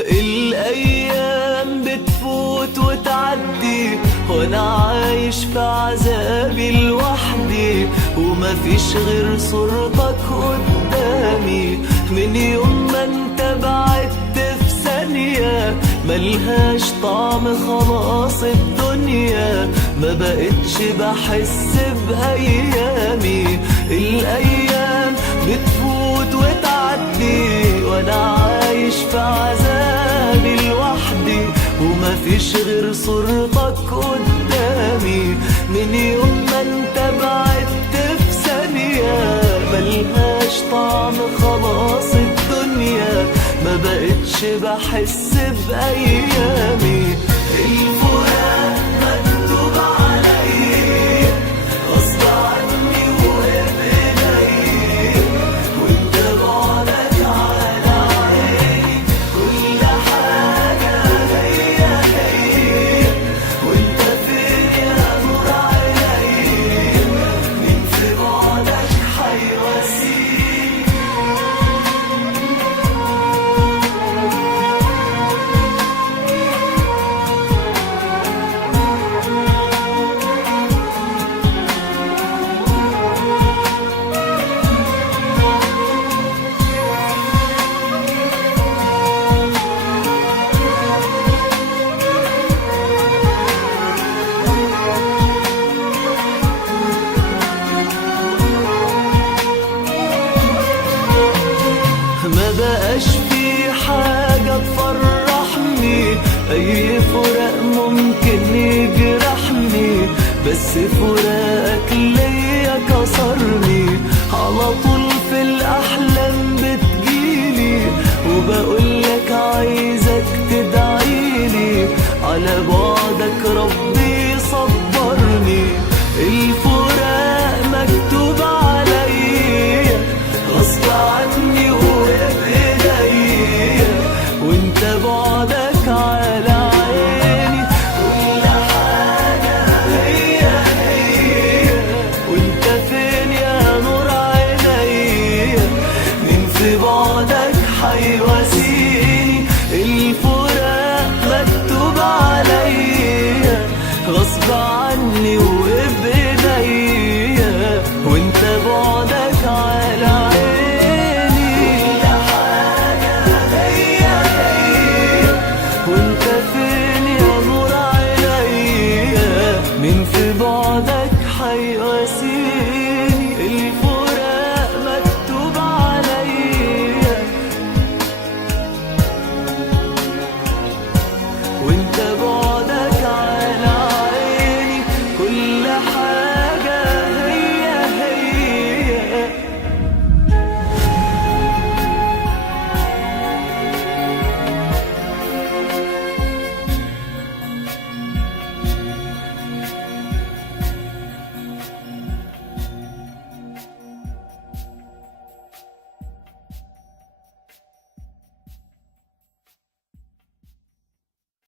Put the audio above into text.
الأيام بتفوت وتعدي وأنا عايش في عذابي لوحدي، ومفيش غير صورتك قدامي. من يوم ما انت بعدت في ثانية ملهاش طعم خلاص الدنيا، ما بقتش بحس بأيامي. الأيام بتفوت وتعدي وأنا عايش في عذابي لوحدي، ومفيش غير صورتك قدامي. من يوم ما انت بعدت في ثانية ملهاش طعم خلاص الدنيا، ما بقتش بحس بأيامي. الفراق مكتوب عليا غصب عني وبإيديا، وانت بعدك على عيني كل حاجة هي هي، وانت فين يا نور عينيا مين في بعدك حيواسيني. ما بقاش في حاجة تفرحني، أي فراق ممكن يجرحني، بس فراقك ليا كسرني. على طول في الأحلام بتجيلي وبقولك عايزك تدعيلي، على بعدك ربي صبرني. الفراق مكتوب عليا غصب عني وبإيديا، وانت بعدك على عيني كل حاجة هي هي، وانت فين يا نور عينيا مين في بعدك حيواسيني. الفراق مكتوب عليا غصب عني